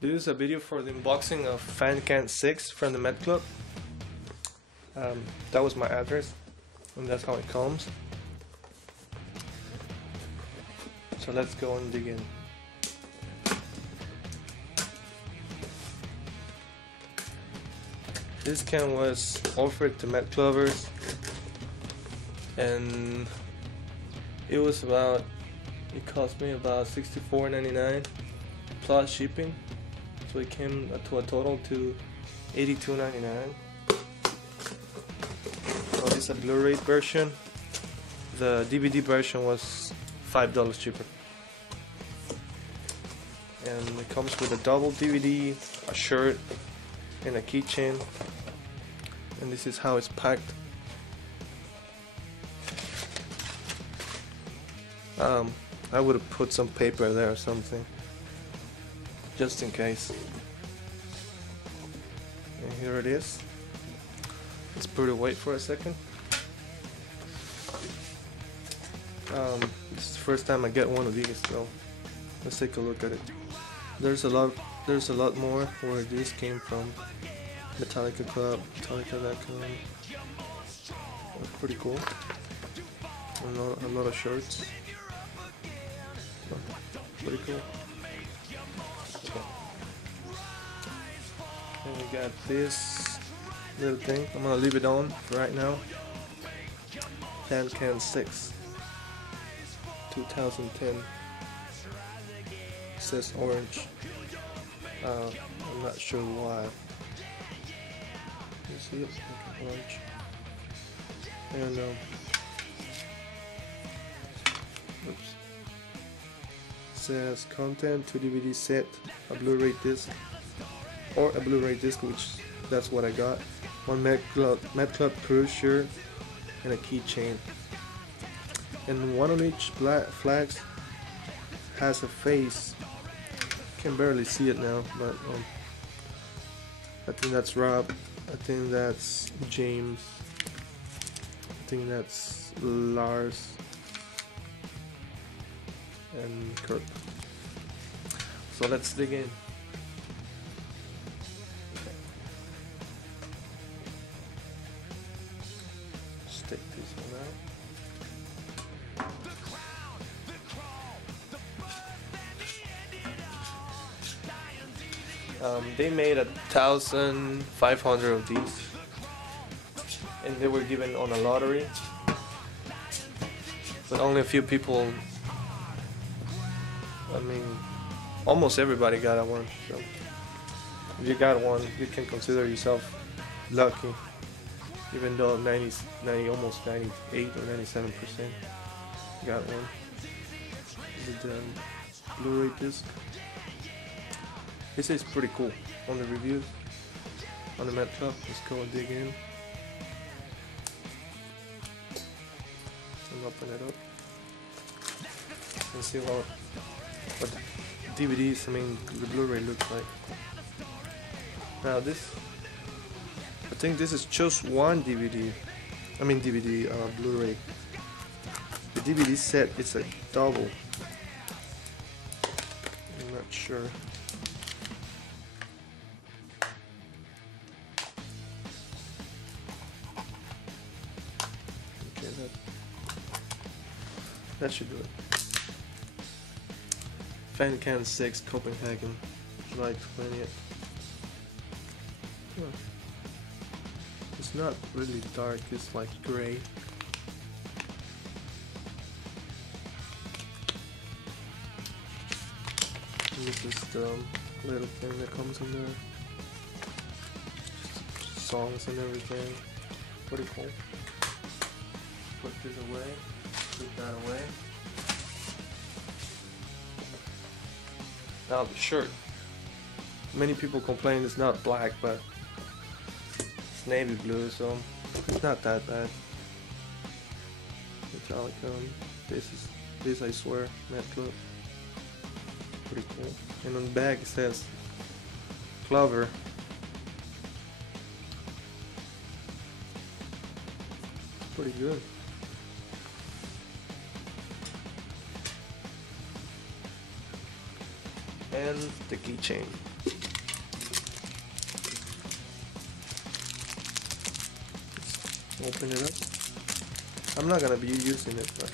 This is a video for the unboxing of FanCan VI from the Metclub. That was my address, and that's how it comes. So let's go and dig in. This can was offered to Metclubbers, and it cost me about $64.99 plus shipping. So it came to a total to $82.99. So this is a Blu-ray version. The DVD version was $5 cheaper. And it comes with a double DVD, a shirt, and a keychain. And this is how it's packed. I would have put some paper there or something, just in case. And here it is. Let's put it away for a second. This is the first time I get one of these, so let's take a look at it. There's a lot more where these came from. Metallica Club, Metallica.com. Pretty cool. A lot of shirts. Pretty cool. Okay. And we got this little thing. I'm gonna leave it on for right now. FanCan VI 2010. It says orange. I'm not sure why. You see it? Okay, orange. And oops. Says content, 2 DVD set, a Blu-ray disc, or a Blu-ray disc, which that's what I got. One Metclub cruise shirt and a keychain. And one on each flags has a face. Can barely see it now, but I think that's Rob. I think that's James. I think that's Lars and Kurt. So let's dig in. Okay. Just take this one out. They made 1,500 of these, and they were given on a lottery, but only a few people. I mean, almost everybody got one. So if you got one, you can consider yourself lucky, even though almost 98 or 97% got one. With the Blu-ray disc. This is pretty cool on the reviews on the Metclub. Let's go and dig in and open it up and see what the DVDs, the Blu-ray looks like. Now I think this is just one DVD. Blu-ray. The DVD set, it's a double. I'm not sure. That should do it. FanCan VI, Copenhagen, July 20th. Huh. It's not really dark, it's like gray. And this is the little thing that comes in there. Songs and everything. Pretty cool. Put this away. Put that away. Now the shirt. Many people complain it's not black, but it's navy blue, so it's not that bad. Metallica. This I swear, Metclub. Pretty cool. And on the back it says Clover. Pretty good. and the keychain. Open it up. I'm not gonna be using it, but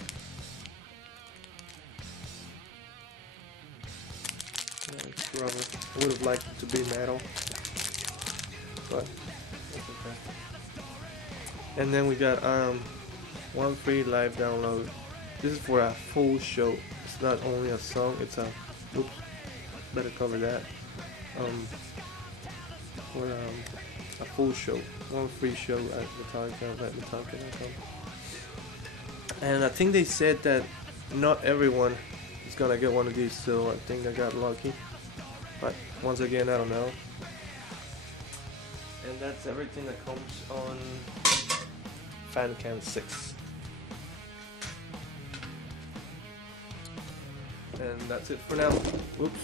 yeah, it's rubber. I would have liked it to be metal, but it's okay. And then we got one free live download. This is for a full show. It's not only a song. It's a oops. Better cover that. For a full show, one free show at Metallica.com. And I think they said that not everyone is gonna get one of these, so I think I got lucky. But once again, I don't know. And that's everything that comes on FanCan VI. And that's it for now. Whoops.